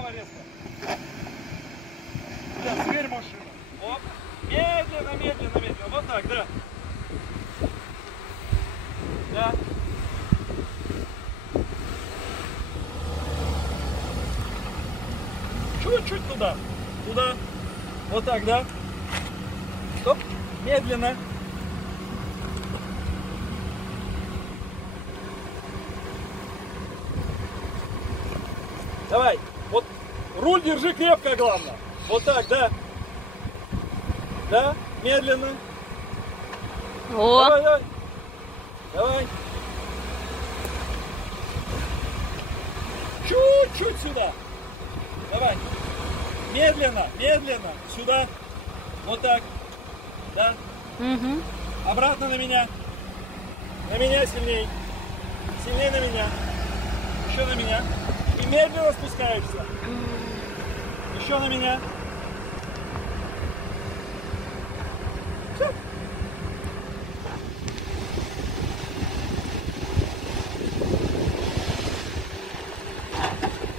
Вправо резко. Да, сверь машину. Оп. Медленно, медленно, медленно. Вот так, да. Да. Чуть-чуть туда. Туда. Вот так, да. Стоп. Медленно. Давай. Вот руль держи крепко, главное. Вот так, да. Да. Медленно. О. Давай, давай. Давай. Чуть-чуть сюда. Давай. Медленно, медленно. Сюда. Вот так. Да. Угу. Обратно на меня. На меня сильней. Сильнее на меня. Еще на меня. И медленно спускаешься. Еще на меня. Все.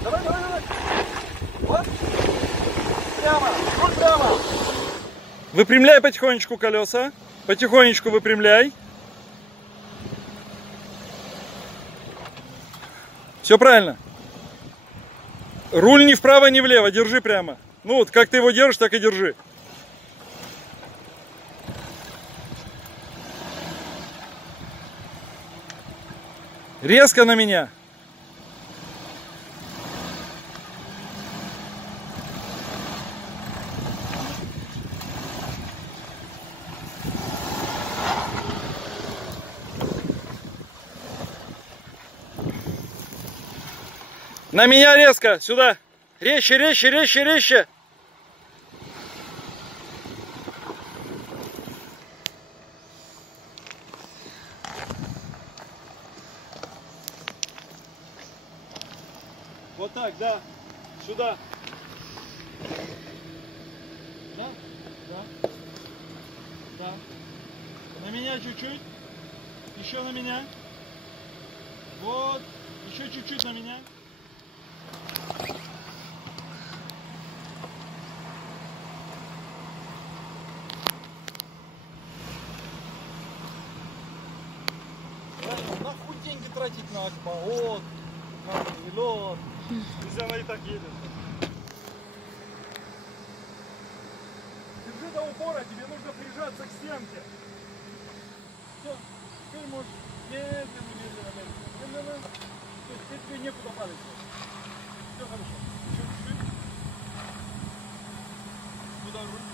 Давай, давай, давай. Вот. Прямо. Руль прямо. Выпрямляй потихонечку колеса. Потихонечку выпрямляй. Все правильно. Руль ни вправо, ни влево. Держи прямо. Ну вот, как ты его держишь, так и держи. Резко на меня. На меня резко, сюда. Резче, резче, резче, резче. Вот так, да. Сюда. Да? Да. Да. На меня чуть-чуть. Еще на меня. Вот. Еще чуть-чуть на меня. Нахуй деньги тратить на акбаот, на вилот. Нельзя, она и так едет. Держи до упора, тебе нужно прижаться к стенке. Все, ты можешь медленно, медленно, медленно. Медленно. Все, теперь тебе некуда падать. Все хорошо. Еще чуть-чуть. Туда руль.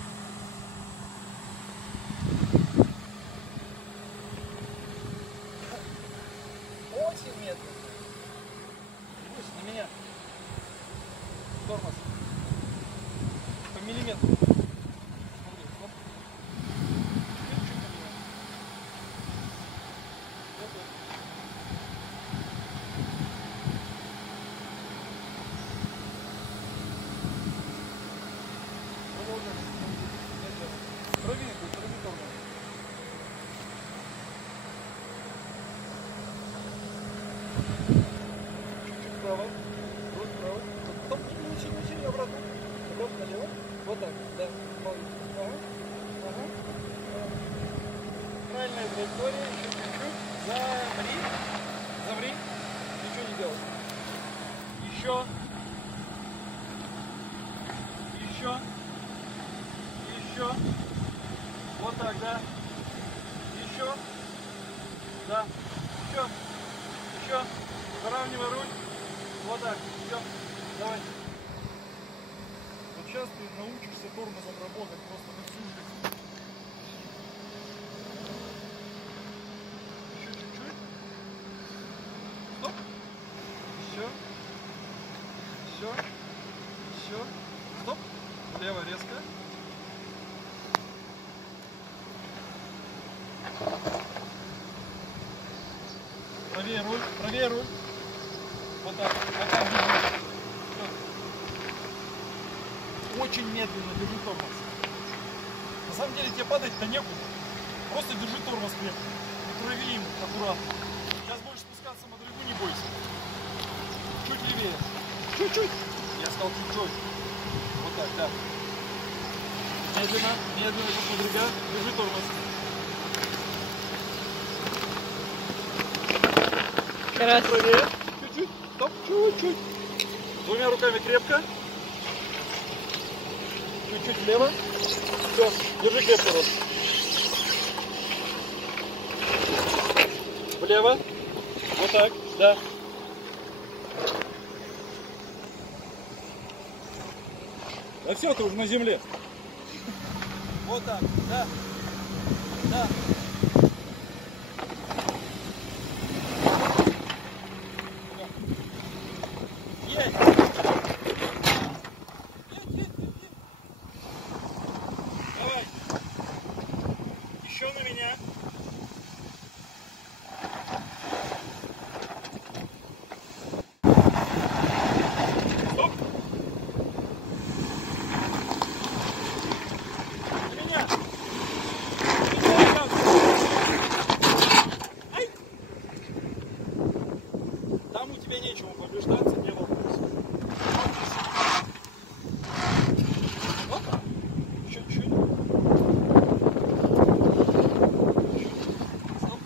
Очень медленно. Выше на меня. Тормоз. По миллиметру. Смотри, оп. Чуть-чуть на меня. Вот так. Продолжай. Медленно. Трави тормоз. Вправо, руль вправо, потом не обратно, обратно налево, вот так, да, ага, ага, правильная траектория, еще чуть-чуть, замри, ничего не делай, еще, вот так, да, еще, выравнивай руль. Вот так, все, давай. Вот сейчас ты научишься тормозом работать просто на всю жизнь. Еще чуть-чуть. Стоп. Еще. Стоп. Влево резко. Правее руль. Вот так держи. Очень медленно держи тормоз. На самом деле тебе падать-то некуда. Просто держи тормоз крепко. И трави ему аккуратно. Сейчас будешь спускаться на драгу, не бойся. Чуть левее. Чуть-чуть. Yes. сказал, чуть-чуть. Вот так, да. Медленно, медленно, как подруга. Держи тормоз. Хорошо. Правее. Чуть-чуть. Стоп, чуть-чуть. Двумя руками крепко. Чуть-чуть влево. Все, держи крепко рот. Влево. Вот так, да. Да все, ты уже на земле. Вот так, да. Да. Есть. Давай. Еще на меня. Стоп. На меня. Ай. Там у тебя нечему побеждаться, не волнуйся. Оп. Чуть-чуть. Стоп.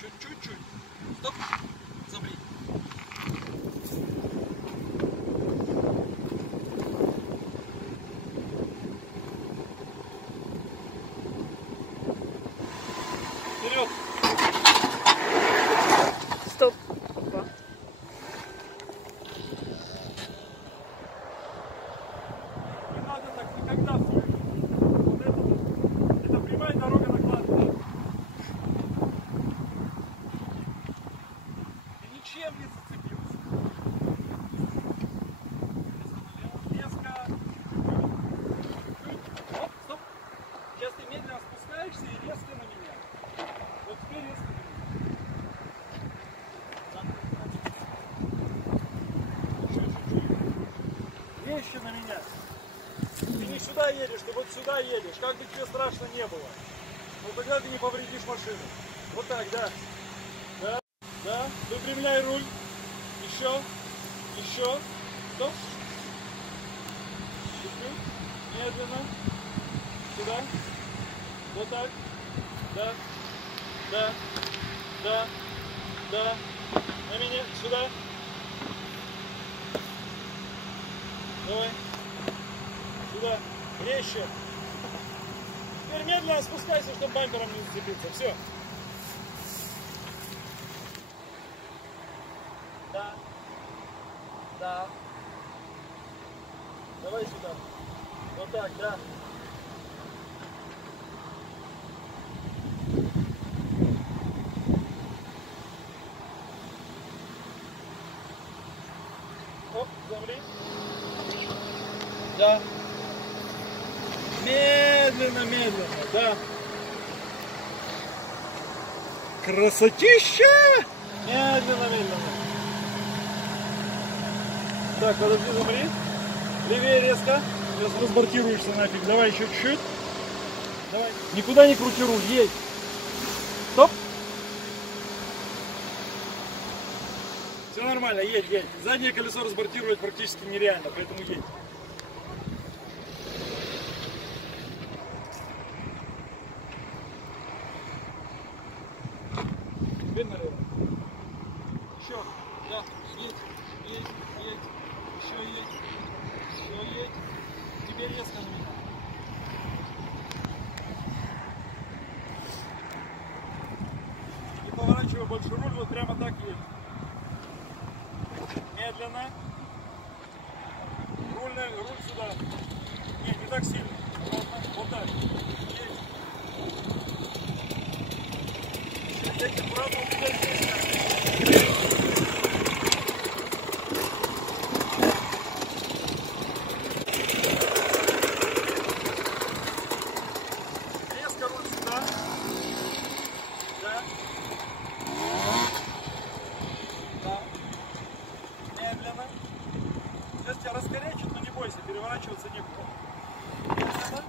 Чуть-чуть. Стоп. Замри. Вперед. Стоп. Опа. Не надо так никогда слышать. Вот это прямая дорога на кладбище. Ты ничем не зацепился. Резко. Оп, стоп. Сейчас ты медленно спускаешься и резко на меня. Вот теперь резко на меня. Еще чуть-чуть. Резче на меня. Ты не сюда едешь, ты вот сюда едешь. Как бы тебе страшно не было. Но тогда ты не повредишь машину. Вот так, да. Да, да. Выпрямляй руль. Еще. Еще. Стоп. Чуть-чуть. Медленно. Сюда. Вот так. Да. Да. Да. Да. На меня. Сюда. Давай. Сюда. Резче. Теперь медленно спускайся, чтобы бампером не зацепиться. Все. Да. Да. Давай сюда. Вот так, да. Оп, замри. Да. Медленно, медленно, да. Красотища! Медленно, медленно. Так, подожди, замри. Левее резко. Сейчас разбортируешься нафиг. Давай еще чуть-чуть. Давай. Никуда не крути руль. Едь. Стоп. Все нормально, едь, едь. Заднее колесо разбортировать практически нереально, поэтому едь. Теперь налево. Еще. Да. Едь. Едь. Едь. Еще едь. Еще едь. Теперь резко на меня. Не поворачивай больше руль, вот прямо так едь. Медленно. Руль сюда. Нет, не так сильно. Вот так. Есть. Едь аккуратно, убегай здесь. Резко руль сюда. Да. Да. Медленно. Сейчас тебя раскорячит, но не бойся, переворачиваться некуда. Медленно.